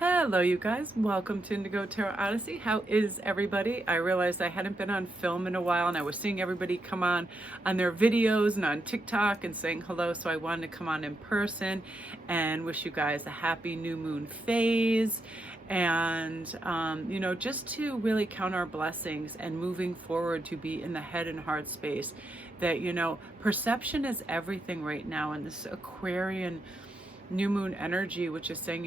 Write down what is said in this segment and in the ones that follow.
Hello, you guys. Welcome to Indigo Tarot Odyssey. How is everybody? I realized I hadn't been on film in a while, and I was seeing everybody come on their videos and on TikTok and saying hello, so I wanted to come on in person and wish you guys a happy new moon phase and just to really count our blessings and moving forward to be in the head and heart space that, perception is everything right now in this Aquarian new moon energy, which is saying,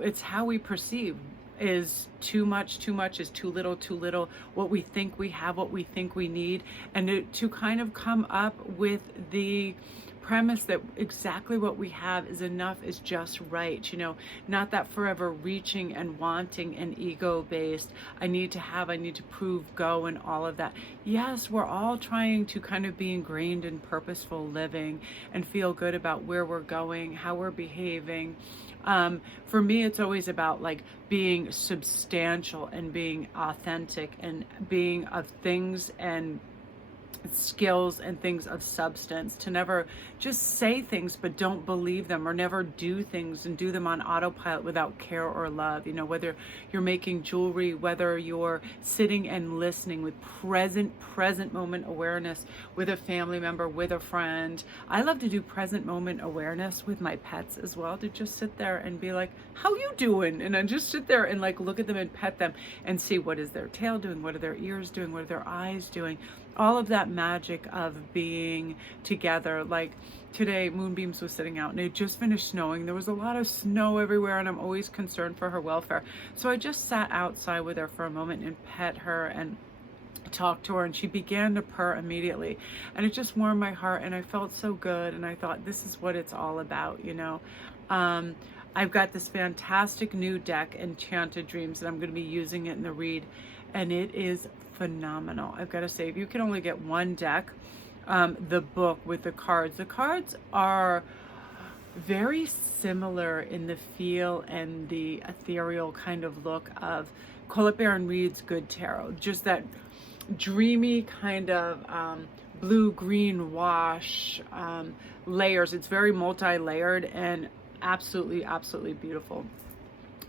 it's how we perceive. Is too much is too little, what we think we have, what we think we need, and to kind of come up with the premise that exactly what we have is enough, is just right, not that forever reaching and wanting and ego based, I need to prove, go, and all of that. Yes, we're all trying to kind of be ingrained in purposeful living and feel good about where we're going, how we're behaving. For me, it's always about like being substantial and being authentic and being of things and skills and things of substance, to never just say things but don't believe them, or never do things and do them on autopilot without care or love. Whether you're making jewelry, whether you're sitting and listening with present moment awareness with a family member, with a friend. I love to do present moment awareness with my pets as well, to just sit there and be like, how you doing? And I just sit there and like look at them and pet them and see, what is their tail doing, what are their ears doing, what are their eyes doing, all of that magic of being together. Like today, Moonbeams was sitting out and it just finished snowing. There was a lot of snow everywhere, and I'm always concerned for her welfare. So I just sat outside with her for a moment and pet her and talked to her, and she began to purr immediately, and it just warmed my heart, and I felt so good, and I thought, this is what it's all about. I've got this fantastic new deck, Enchanted Dreams, and I'm going to be using it in the read, and it is phenomenal. I've got to say, if you can only get one deck, the book with the cards are very similar in the feel and the ethereal kind of look of Colette Baron Reid's Good Tarot. Just that dreamy kind of blue-green wash layers. It's very multi-layered and absolutely beautiful.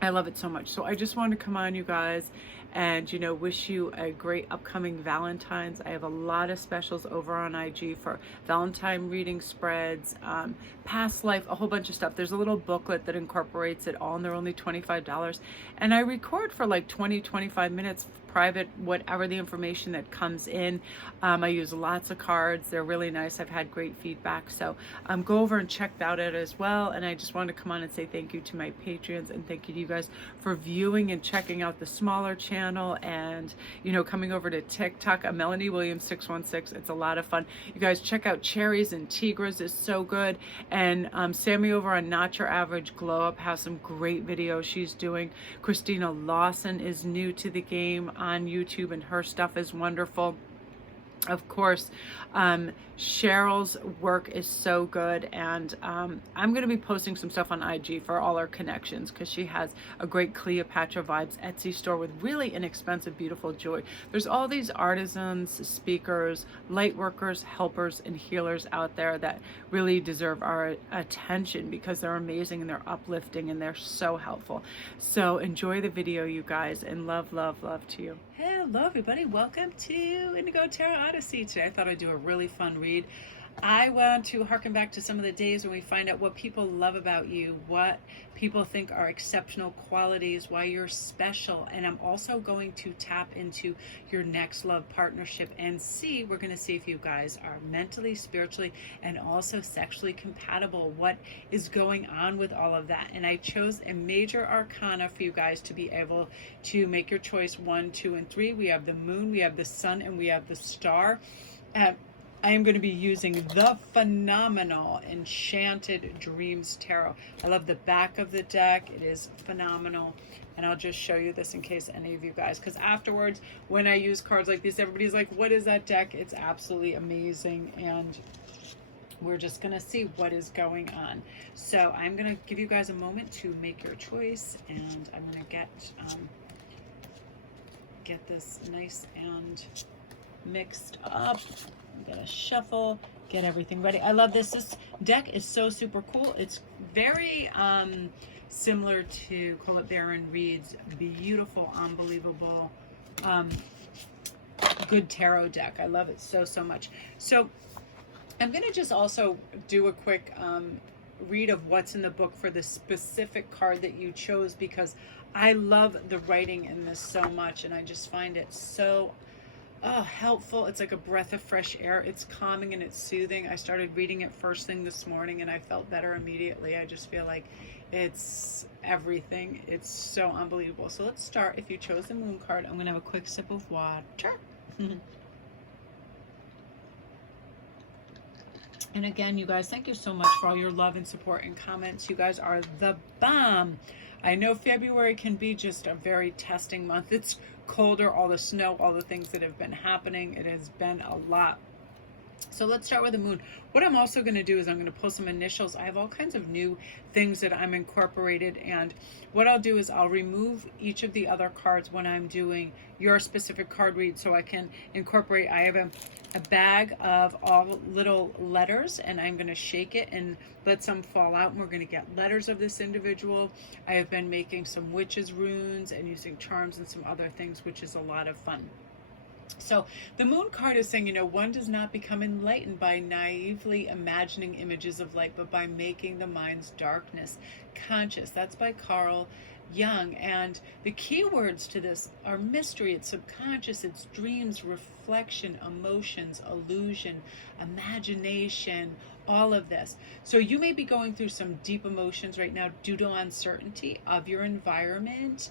I love it so much. So I just want to come on, you guys, and wish you a great upcoming Valentine's. I have a lot of specials over on IG for Valentine reading spreads, past life, a whole bunch of stuff. There's a little booklet that incorporates it all, and they're only $25. And I record for like 20-25 minutes private, whatever the information that comes in. I use lots of cards. They're really nice. I've had great feedback. So go over and check that out as well. And I just want to come on and say thank you to my Patreons, and thank you to you guys for viewing and checking out the smaller channel, and coming over to TikTok, Melanie Williams 616. It's a lot of fun. You guys check out Cherries and Tigras, is so good. And Sammy over on Not Your Average Glow Up has some great videos she's doing. Christina Lawson is new to the game on YouTube, and her stuff is wonderful. Of course, Cheryl's work is so good, and I'm going to be posting some stuff on IG for all our connections, because she has a great Cleopatra Vibes Etsy store with really inexpensive, beautiful jewelry. There's all these artisans, speakers, light workers, helpers, and healers out there that really deserve our attention, because they're amazing and they're uplifting and they're so helpful. So enjoy the video, you guys, and love to you. Hello everybody, welcome to Indigo Tarot Odyssey. Today I thought I'd do a really fun read. I want to harken back to some of the days when we find out what people love about you, what people think are exceptional qualities, why you're special. And I'm also going to tap into your next love partnership and we're going to see if you guys are mentally, spiritually, and also sexually compatible. What is going on with all of that? And I chose a major arcana for you guys to be able to make your choice 1, 2, and 3. We have the moon, we have the sun, and we have the star. I am going to be using the phenomenal Enchanted Dreams Tarot. I love the back of the deck. It is phenomenal. And I'll just show you this in case any of you guys, because afterwards, when I use cards like this, everybody's like, what is that deck? It's absolutely amazing. And we're just going to see what is going on. So I'm going to give you guys a moment to make your choice. And I'm going to get this nice and mixed up. I'm gonna shuffle, get everything ready. I love this. This deck is so super cool. It's very similar to Colette Baron Reed's beautiful, unbelievable, good tarot deck. I love it so, so much. So I'm going to just also do a quick read of what's in the book for the specific card that you chose, because I love the writing in this so much, and I just find it so helpful. It's like a breath of fresh air. It's calming and it's soothing. I started reading it first thing this morning and I felt better immediately. I just feel like it's everything. It's so unbelievable. So let's start. If you chose the moon card, I'm going to have a quick sip of water. And again, you guys, thank you so much for all your love and support and comments. You guys are the bomb. I know February can be just a very testing month. It's colder, all the snow, all the things that have been happening. It has been a lot. So let's start with the moon. What I'm also going to do is I'm going to pull some initials. I have all kinds of new things that I'm incorporated, and what I'll do is I'll remove each of the other cards when I'm doing your specific card read, so I can incorporate. I have a bag of all little letters, and I'm going to shake it and let some fall out, and we're going to get letters of this individual. I have been making some witches runes and using charms and some other things, which is a lot of fun. So the moon card is saying, one does not become enlightened by naively imagining images of light, but by making the mind's darkness conscious. That's by Carl Jung. And the key words to this are mystery, it's subconscious, it's dreams, reflection, emotions, illusion, imagination, all of this. So you may be going through some deep emotions right now due to uncertainty of your environment,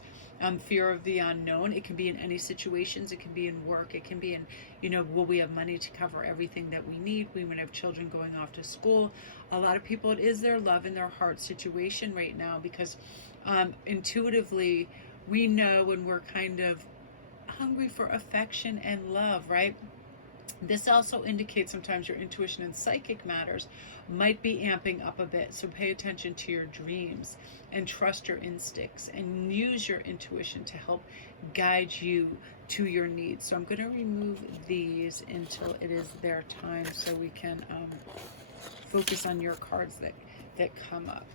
fear of the unknown. It can be in any situations. It can be in work. It can be in, will we have money to cover everything that we need? We might have children going off to school. A lot of people, it is their love and their heart situation right now, because intuitively we know when we're kind of hungry for affection and love, right? This also indicates sometimes your intuition and psychic matters might be amping up a bit. So pay attention to your dreams and trust your instincts and use your intuition to help guide you to your needs. So I'm going to remove these until it is their time, so we can focus on your cards that come up.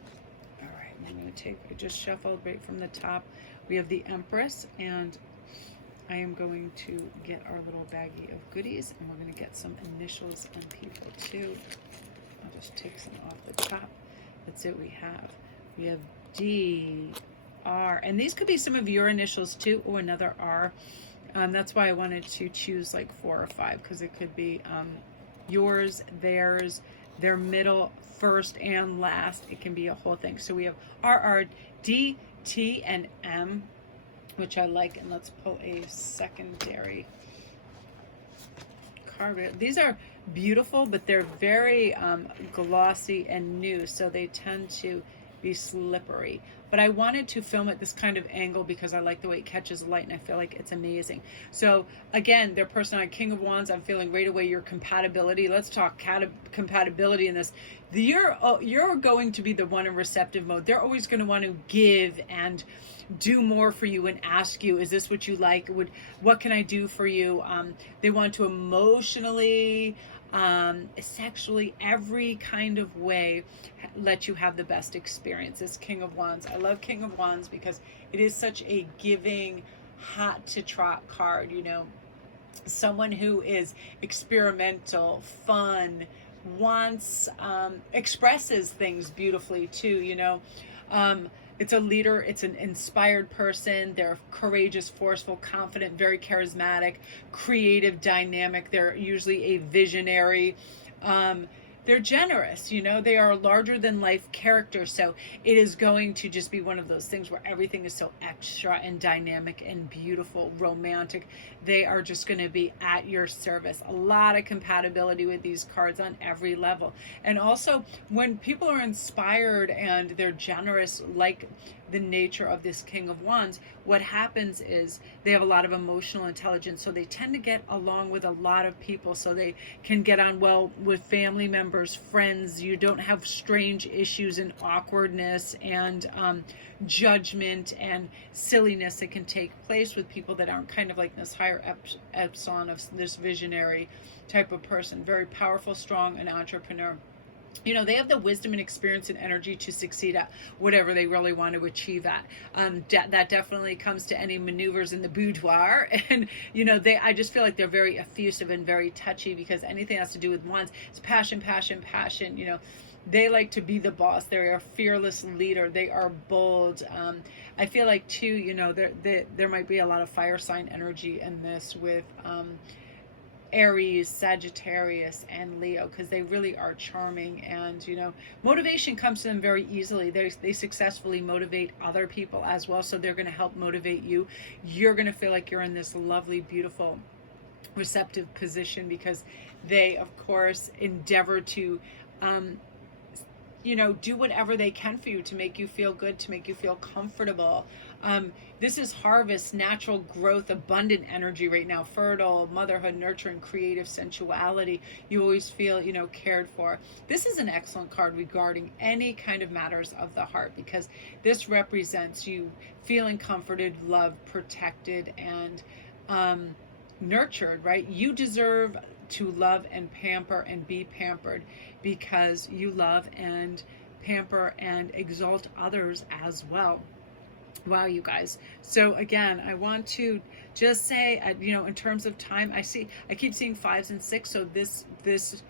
All right, I'm going to I just shuffled right from the top. We have the Empress, and I am going to get our little baggie of goodies, and we're going to get some initials on people too. I'll just take some off the top. That's it. We have D, R, and these could be some of your initials too, or another R. That's why I wanted to choose like 4 or 5, because it could be yours, theirs, their middle, first, and last. It can be a whole thing. So we have R, R, D, T, and M, which I like. And let's pull a secondary card. These are beautiful, but they're very glossy and new, so they tend to be slippery. But I wanted to film at this kind of angle because I like the way it catches light, and I feel like it's amazing. So again, their personality, King of Wands, I'm feeling right away your compatibility. Let's talk compatibility in this. You're going to be the one in receptive mode. They're always going to want to give and do more for you and ask you, is this what you like? What can I do for you? They want to emotionally, sexually, every kind of way let you have the best experience. This King of Wands. I love King of Wands because it is such a giving, hot to trot card, someone who is experimental, fun, wants, expresses things beautifully too, it's a leader, it's an inspired person. They're courageous, forceful, confident, very charismatic, creative, dynamic. They're usually a visionary. They're generous, they are a larger than life character. So it is going to just be one of those things where everything is so extra and dynamic and beautiful, romantic. They are just going to be at your service. A lot of compatibility with these cards on every level. And also when people are inspired and they're generous, like the nature of this King of Wands, what happens is they have a lot of emotional intelligence, so they tend to get along with a lot of people, so they can get on well with family members, friends. You don't have strange issues and awkwardness and judgment and silliness that can take place with people that aren't kind of like this higher epsilon of this visionary type of person. Very powerful, strong, an entrepreneur. you know, they have the wisdom and experience and energy to succeed at whatever they really want to achieve at. That definitely comes to any maneuvers in the boudoir. And, you know, I just feel like they're very effusive and very touchy, because anything has to do with wands, it's passion, passion, passion. You know, they like to be the boss. They're a fearless leader. They are bold. I feel like too, you know, there might be a lot of fire sign energy in this with, Aries, Sagittarius, and Leo, because they really are charming, and, you know, motivation comes to them very easily. They successfully motivate other people as well, so they're going to help motivate you. You're going to feel like you're in this lovely, beautiful, receptive position, because they, of course, endeavor to you know, do whatever they can for you to make you feel good, to make you feel comfortable. This is harvest, natural growth, abundant energy right now, fertile, motherhood, nurturing, creative, sensuality. You always feel, you know, cared for. This is an excellent card regarding any kind of matters of the heart, because this represents you feeling comforted, loved, protected, and nurtured, right? You deserve to love and pamper and be pampered, because you love and pamper and exalt others as well. Wow, you guys. So again, I want to just say, you know, in terms of time, I keep seeing 5s and 6. So this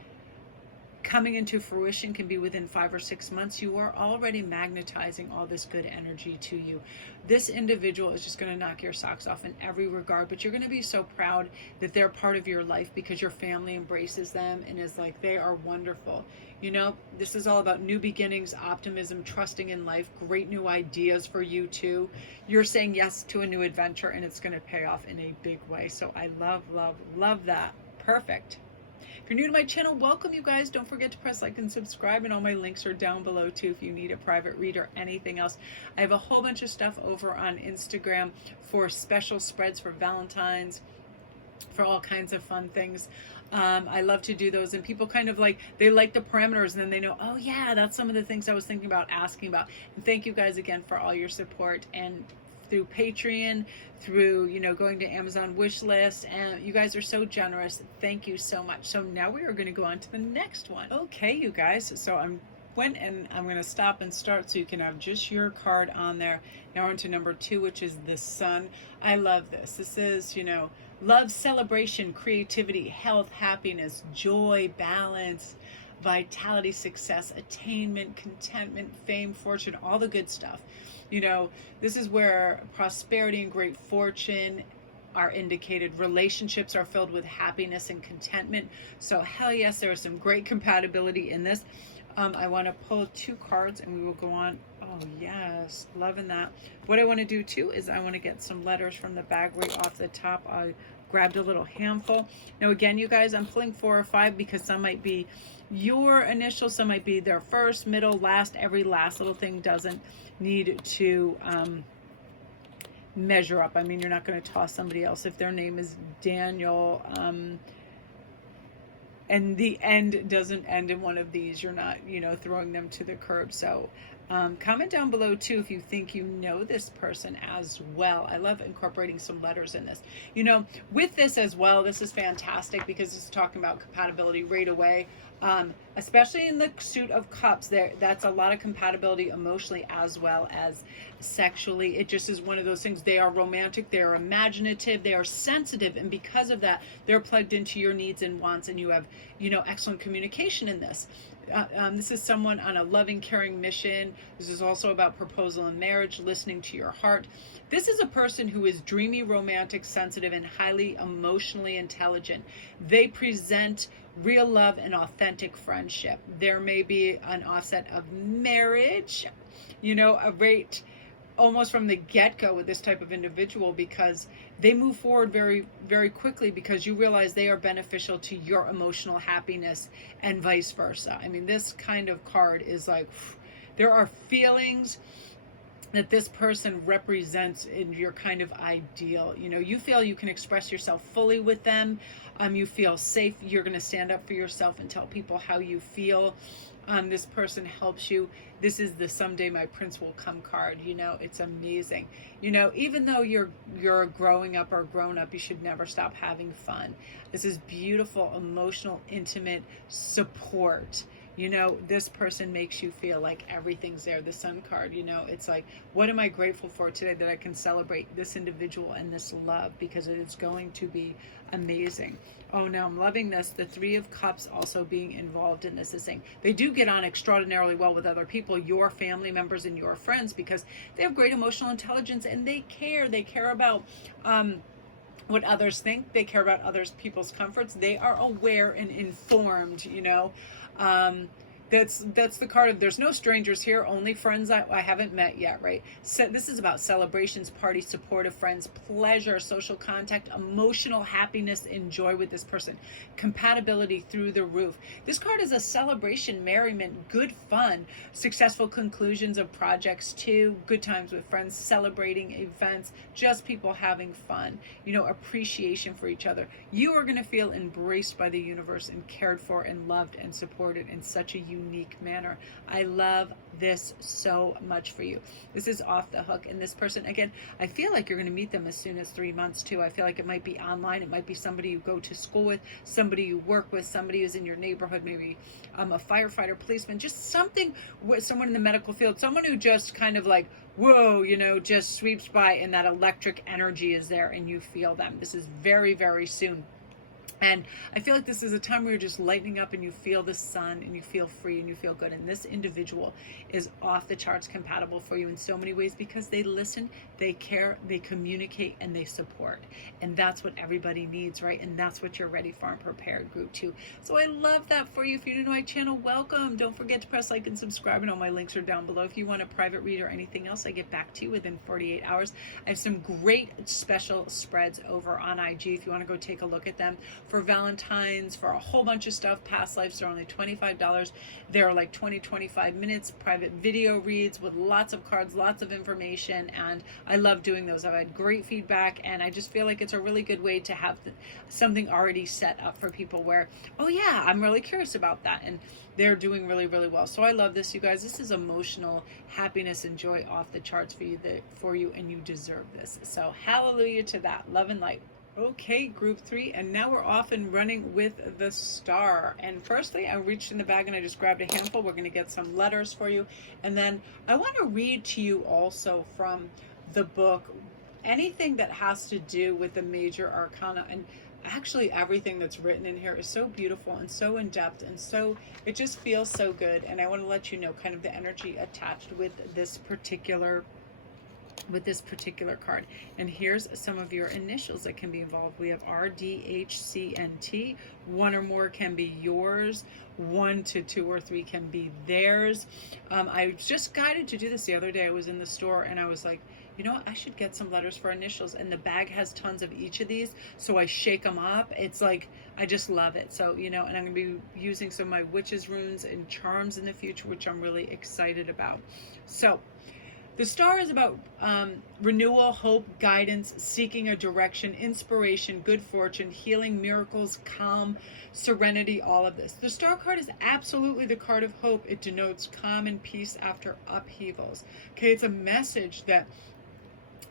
coming into fruition can be within 5 or 6 months. You are already magnetizing all this good energy to you. This individual is just going to knock your socks off in every regard, but you're going to be so proud that they're part of your life, because your family embraces them and is like, they are wonderful. You know, this is all about new beginnings, optimism, trusting in life, great new ideas for you too. You're saying yes to a new adventure, and it's going to pay off in a big way. So I love, love, love that. Perfect. If you're new to my channel, welcome, you guys. Don't forget to press like and subscribe, and all my links are down below too if you need a private read or anything else. I have a whole bunch of stuff over on Instagram for special spreads for Valentine's, for all kinds of fun things. I love to do those, and people kind of like, they like the parameters, and then they know, oh yeah, that's some of the things I was thinking about asking about. And thank you guys again for all your support, and through Patreon, through, you know, going to Amazon wish list, and you guys are so generous. Thank you so much. So now we are going to go on to the next one. Okay, you guys, so I'm going to stop and start so you can have just your card on there. Now we're on to number 2, which is the Sun. I love this. This is, you know, love, celebration, creativity, health, happiness, joy, balance, vitality, success, attainment, contentment, fame, fortune, all the good stuff. You know, this is where prosperity and great fortune are indicated. Relationships are filled with happiness and contentment. So hell yes, there is some great compatibility in this. I want to pull 2 cards, and we will go on. Oh yes, loving that. What I want to do too is I want to get some letters from the bag right off the top. I grabbed a little handful. Now again, you guys, I'm pulling 4 or 5 because some might be your initial, some might be their first, middle, last. Every last little thing doesn't need to measure up. I mean, you're not going to toss somebody else if their name is Daniel, and the end doesn't end in one of these. You're not, you know, throwing them to the curb. So comment down below too if you think you know this person as well. I love incorporating some letters in this. You know, with this as well, this is fantastic because it's talking about compatibility right away. Especially in the suit of cups, that's a lot of compatibility emotionally as well as sexually. It just is one of those things. They are romantic, they are imaginative, they are sensitive, and because of that, they're plugged into your needs and wants, and you have, you know, excellent communication in this. This is someone on a loving, caring mission. This is also about proposal and marriage, listening to your heart. This is a person who is dreamy, romantic, sensitive, and highly emotionally intelligent. They present real love and authentic friendship. There may be an offset of marriage, you know, a rate almost from the get-go with this type of individual, because they move forward very, very quickly because you realize they are beneficial to your emotional happiness and vice versa. I mean, this kind of card is like, there are feelings that this person represents in your kind of ideal. You know, you feel you can express yourself fully with them. You feel safe. You're going to stand up for yourself and tell people how you feel. This person helps you. This is the someday my prince will come card. You know, it's amazing. You know, even though you're growing up or grown up, you should never stop having fun. This is beautiful, emotional, intimate support You know, this person makes you feel like everything's there. The Sun card, you know, it's like, what am I grateful for today that I can celebrate this individual and this love, because it is going to be amazing. Oh no, I'm loving this. The Three of Cups also being involved in this is saying they do get on extraordinarily well with other people, your family members and your friends, because they have great emotional intelligence and they care. They care about what others think. They care about others people's comforts. They are aware and informed, you know. That's the card of, there's no strangers here, only friends I haven't met yet, right? So this is about celebrations, parties, supportive friends, pleasure, social contact, emotional happiness and joy with this person, compatibility through the roof. This card is a celebration, merriment, good fun, successful conclusions of projects too, good times with friends, celebrating events, just people having fun, you know, appreciation for each other. You are going to feel embraced by the universe and cared for and loved and supported in such a unique manner. I love this so much for you. This is off the hook. And this person, again, I feel like you're going to meet them as soon as 3 months too. I feel like it might be online. It might be somebody you go to school with, somebody you work with, somebody who's in your neighborhood, maybe a firefighter, policeman, just something with someone in the medical field, someone who just kind of like, whoa, you know, just sweeps by and that electric energy is there and you feel them. This is very, very soon. And I feel like this is a time where you're just lightening up and you feel the sun and you feel free and you feel good. And this individual is off the charts compatible for you in so many ways, because they listen, they care, they communicate, and they support. And that's what everybody needs, right? And that's what you're ready for and prepared, group 2. So I love that for you. If you're new to my channel, welcome. Don't forget to press like and subscribe, and all my links are down below. If you want a private read or anything else, I get back to you within 48 hours. I have some great special spreads over on IG if you want to go take a look at them. For Valentine's, for a whole bunch of stuff, past lives are only $25. They're like 20-25 minutes, private video reads with lots of cards, lots of information, and I love doing those. I've had great feedback, and I just feel like it's a really good way to have something already set up for people where, oh yeah, I'm really curious about that, and they're doing really, really well. So I love this, you guys. This is emotional happiness and joy off the charts for you, and you deserve this. So hallelujah to that. Love and light. Okay, group 3, and now we're off and running with the star. And firstly, I reached in the bag and I just grabbed a handful. We're going to get some letters for you, and then I want to read to you also from the book anything that has to do with the major arcana. And actually everything that's written in here is so beautiful and so in depth, and so it just feels so good. And I want to let you know kind of the energy attached with this particular card. And here's some of your initials that can be involved. We have R, D, H, C, and T. 1 or more can be yours. 1 to 2 or 3 can be theirs. I was just guided to do this the other day. I was in the store and I was like, you know what, I should get some letters for initials, and the bag has tons of each of these, so I shake them up. It's like, I just love it. So, you know, and I'm going to be using some of my witches runes and charms in the future, which I'm really excited about. So the star is about renewal, hope, guidance, seeking a direction, inspiration, good fortune, healing, miracles, calm, serenity, all of this. The star card is absolutely the card of hope. It denotes calm and peace after upheavals. Okay, it's a message that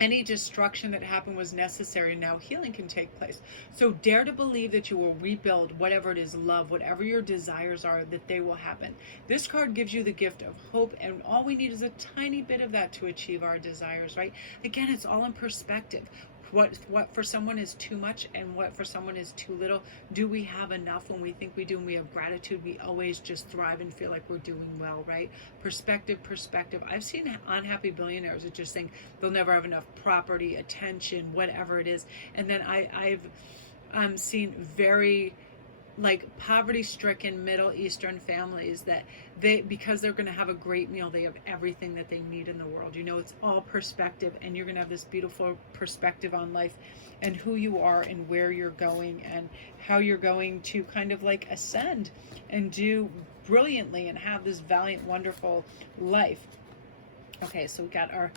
any destruction that happened was necessary. Now healing can take place. So dare to believe that you will rebuild whatever it is, love, whatever your desires are, that they will happen. This card gives you the gift of hope, and all we need is a tiny bit of that to achieve our desires, right? Again, it's all in perspective. What for someone is too much and what for someone is too little. Do we have enough? When we think we do and we have gratitude, we always just thrive and feel like we're doing well, right? Perspective. I've seen unhappy billionaires that just think they'll never have enough property, attention, whatever it is. And then I've seen very like poverty-stricken Middle Eastern families that because they're going to have a great meal, they have everything that they need in the world. You know, it's all perspective, and you're going to have this beautiful perspective on life and who you are and where you're going and how you're going to kind of like ascend and do brilliantly and have this valiant, wonderful life. Okay, so we got our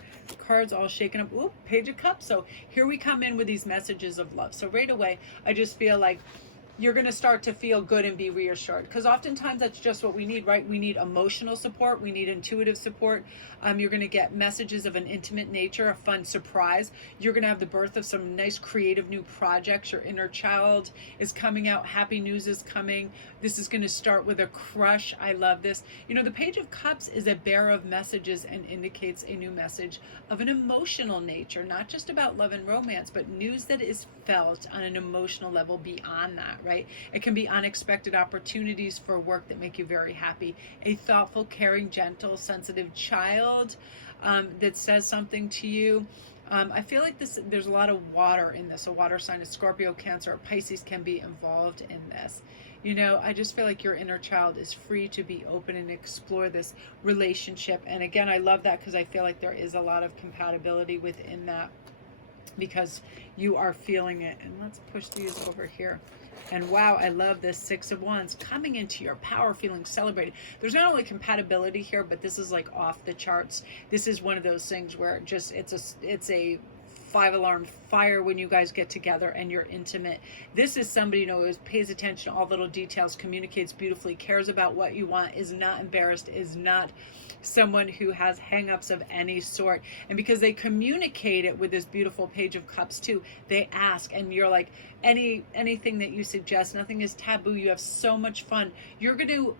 cards all shaken up. Ooh, Page of Cups. So here we come in with these messages of love. So right away, I just feel like you're going to start to feel good and be reassured, because oftentimes that's just what we need, right? We need emotional support, we need intuitive support. You're going to get messages of an intimate nature, a fun surprise. You're going to have the birth of some nice creative new projects. Your inner child is coming out, happy news is coming. This is going to start with a crush. I love this. You know, the Page of Cups is a bearer of messages and indicates a new message of an emotional nature, not just about love and romance, but news that is felt on an emotional level beyond that, right? It can be unexpected opportunities for work that make you very happy. A thoughtful, caring, gentle, sensitive child that says something to you. I feel like there's a lot of water in this. A water sign, a Scorpio, Cancer, or Pisces can be involved in this. You know, I just feel like your inner child is free to be open and explore this relationship. And again, I love that because I feel like there is a lot of compatibility within that, because you are feeling it. And let's push these over here. And wow, I love this Six of Wands, coming into your power, feeling celebrated. There's not only compatibility here, but this is like off the charts. This is one of those things where just it's a 5-alarm fire when you guys get together and you're intimate. This is somebody, you know, who pays attention to all little details, communicates beautifully, cares about what you want, is not embarrassed, is not someone who has hang-ups of any sort. And because they communicate it with this beautiful Page of Cups too, they ask, and you're like, anything that you suggest, nothing is taboo. You have so much fun. You're going to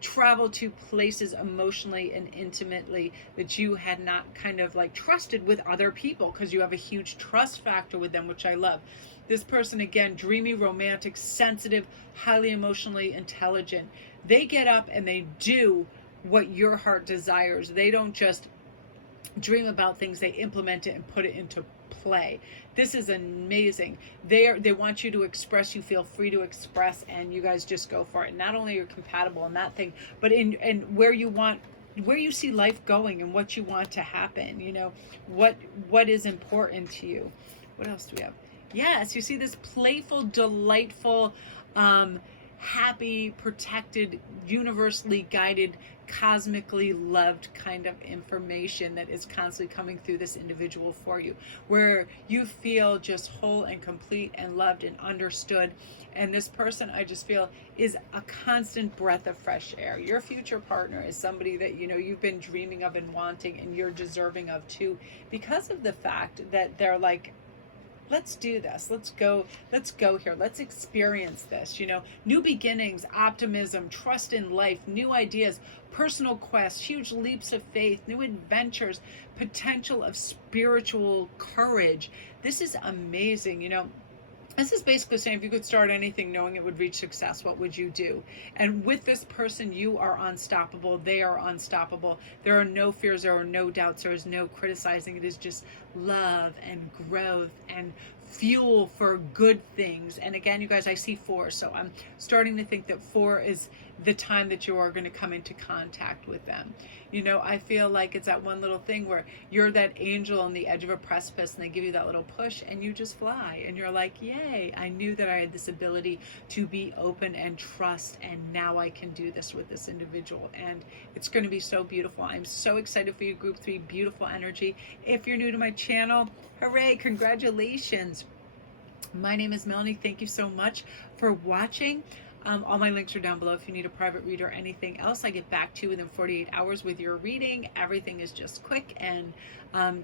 travel to places emotionally and intimately that you had not kind of like trusted with other people, because you have a huge trust factor with them, which I love. This person, again, dreamy, romantic, sensitive, highly emotionally intelligent. They get up and they do what your heart desires. They don't just dream about things, they implement it and put it into play. This is amazing. They want you to express, you feel free to express, and you guys just go for it. Not only are you compatible in that thing, but in where you see life going and what you want to happen, you know, what is important to you. What else do we have? Yes, you see this playful, delightful, happy, protected, universally guided, cosmically loved kind of information that is constantly coming through this individual for you, where you feel just whole and complete and loved and understood. And this person, I just feel, is a constant breath of fresh air. Your future partner is somebody that, you know, you've been dreaming of and wanting, and you're deserving of too, because of the fact that they're like, let's do this. Let's go here. Let's experience this, you know, new beginnings, optimism, trust in life, new ideas, personal quests, huge leaps of faith, new adventures, potential of spiritual courage. This is amazing, you know. This is basically saying, if you could start anything knowing it would reach success, what would you do? And with this person, you are unstoppable. They are unstoppable. There are no fears. There are no doubts. There is no criticizing. It is just love and growth and fuel for good things. And again, you guys, I see 4. So I'm starting to think that 4 is the time that you are going to come into contact with them. You know, I feel like it's that one little thing where you're that angel on the edge of a precipice and they give you that little push and you just fly and you're like, yay, I knew that I had this ability to be open and trust, and now I can do this with this individual, and it's going to be so beautiful. I'm so excited for you, Group 3, beautiful energy. If you're new to my channel, hooray, congratulations. My name is Melanie. Thank you so much for watching. All my links are down below if you need a private read or anything else. I get back to you within 48 hours with your reading. Everything is just quick and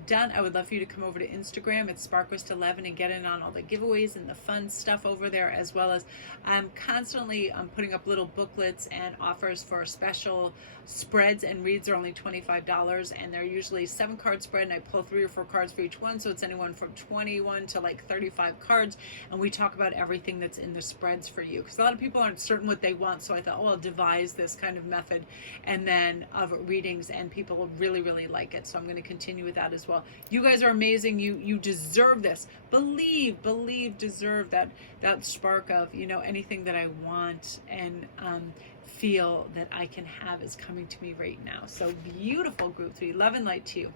done. I would love for you to come over to Instagram. It's SparKrist11 and get in on all the giveaways and the fun stuff over there, as well as I'm constantly putting up little booklets and offers for special spreads and reads. Are only $25, and they're usually 7-card spread, and I pull 3 or 4 cards for each one, so it's anyone from 21 to like 35 cards, and we talk about everything that's in the spreads for you, because a lot of people aren't certain what they want. So I thought, oh, I'll devise this kind of method and then of readings, and people will really, really like it. So I'm going to continue with that as well. You guys are amazing. You deserve this. Believe, deserve that spark of, you know, anything that I want and feel that I can have is coming to me right now. So beautiful, Group 3. Love and light to you.